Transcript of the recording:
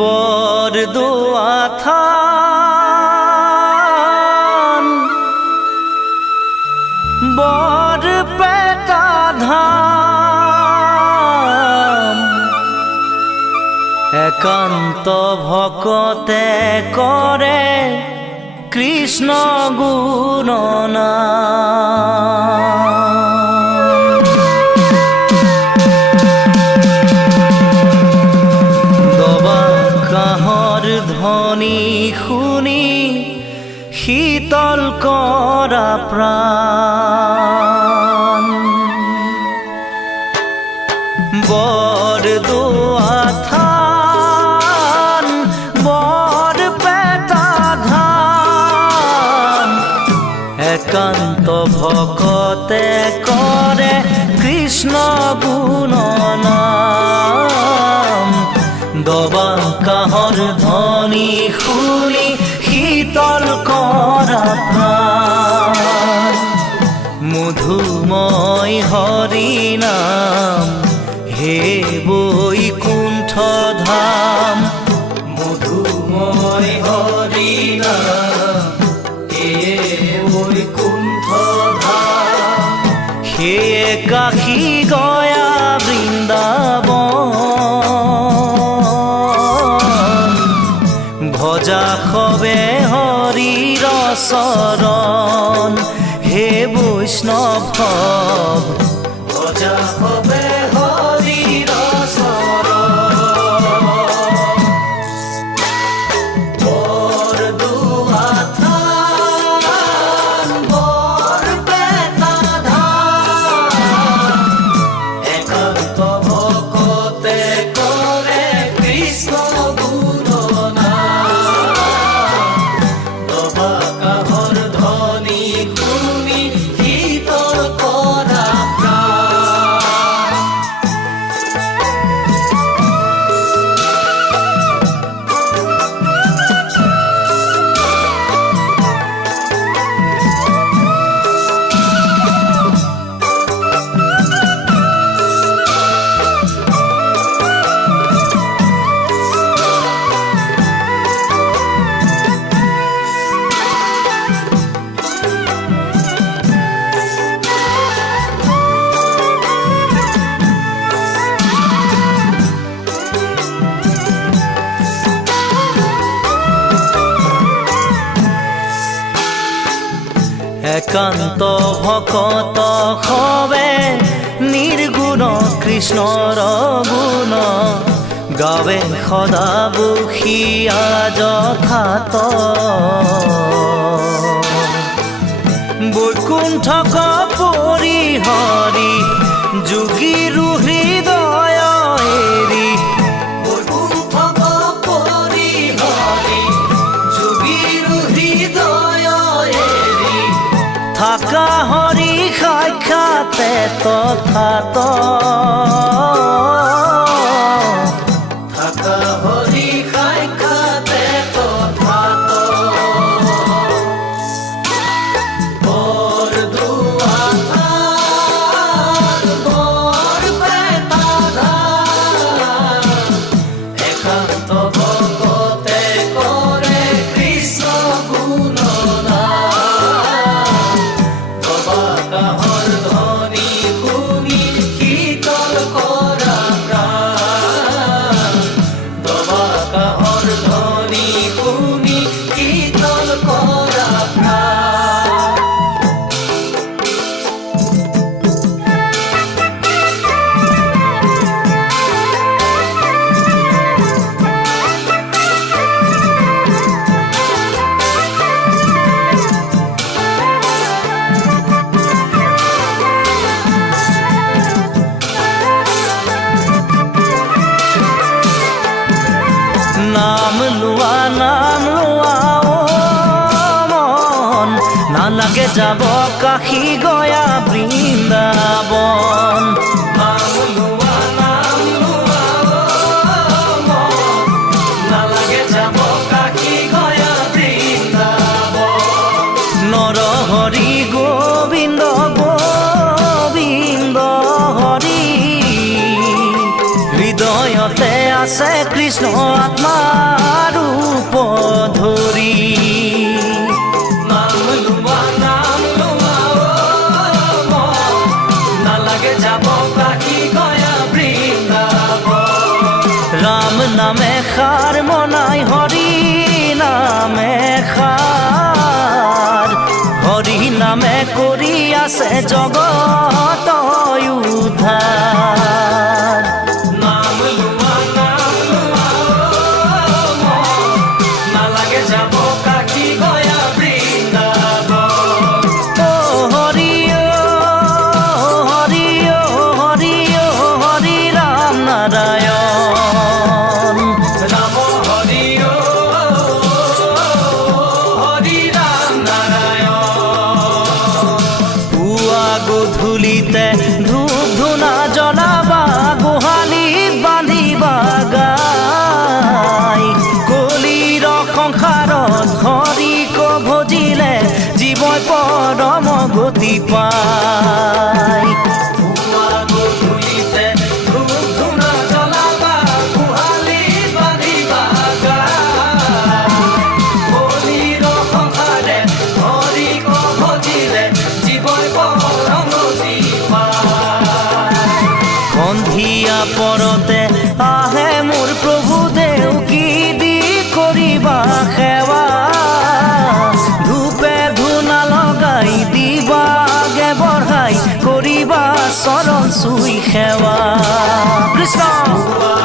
বৰদোৱা থান বৰপেটা ধাম একান্ত ভকতে কৰে কৃষ্ণ গুণনাম। ধ্বনি শুনি শীতল কৰা প্ৰাণ বৰদোৱা থান বৰপেটা ধাম একান্ত ভকতে কৰে কৃষ্ণ গুণনাম। দবা কাহৰ ধ্বনি শুনি শীতল কৰা প্ৰাণ মধুময় হৰি নাম হে বৈকুণ্ঠ ধাম। মধুময় হৰি নাম হে বৈকুণ্ঠ ধাম। সেয়ে কাশী গয়া বৃন্দাবন ভজা সবে হৰিৰ চৰণ হে বৈষ্ণৱ ভজা সবে হৰিৰ চৰণ। বৰদোৱা থান বৰপেটা ধাম একান্ত ভকতে কৰে কৃষ্ণ একান্ত ভকত সবে নিৰ্গুণ কৃষ্ণৰ গুণ গাৱে সদা বসিয়া যথাত বৈকুণ্ঠক পৰিহৰি যোগীৰো হৃদয় এৰি বৈকুণ্ঠক পৰিহৰি যোগীৰো হৃদয় এৰি থাকা হৰি সাক্ষাতে তথাত থাকা হৰি সাক্ষাতে তথাত। বৰদোৱা থান বৰপেটা ধাম একান্ত ভকতে কৰে কৃষ্ণ গুণনাম। দবা কাহৰ ধ্বনি শুনি শীতল কৰা যাব কাশী গয়া বৃন্দাবন নাম লোৱা নালাগে যাব কাশী গয়া বৃন্দাবন নৰহৰি গোবিন্দ গোবিন্দ হৰি হৃদয়তে আছে কৃষ্ণ আত্মাৰ ৰূপ ধৰি নাম লোৱা নালাগে যাব কাশী গয়া বৃন্দাবন ৰাম নামে সাৰ মনাই হৰি নামে সাৰ হৰি নামে কৰি আছে জগত উদ্ধাৰ নাম লোৱা নালাগে যাব কাশী গয়া বৃন্দাবন ও হৰি ও হৰি ও হৰি ও হৰি ৰাম নাৰায়ণ ৰাম হৰি হৰি ৰাম নাৰায়ণ পুৱা গধূলিতে ধূপ ধূনা জ্বলাবা গোহালিত বান্ধিবা গাই কলিৰ সংসাৰত হৰিক ভজিলে জীৱই পৰম গতি পায় পুৱা গধূলিতে ধূপ ধূনা জ্বলাবা গোহালিত বান্ধিবা গাই কলিৰ সংসাৰে হৰিক ভজিলে জীৱই পৰম গতি পায় সন্ধিয়া পৰতে আহে মোৰ প্ৰভু দেউকী দি কৰিবা সেৱা ধূপে ধূনা লগাই দিবাগে বঢ়াই কৰিবা চৰণ চুই সেৱা কৃষ্ণ পুৱা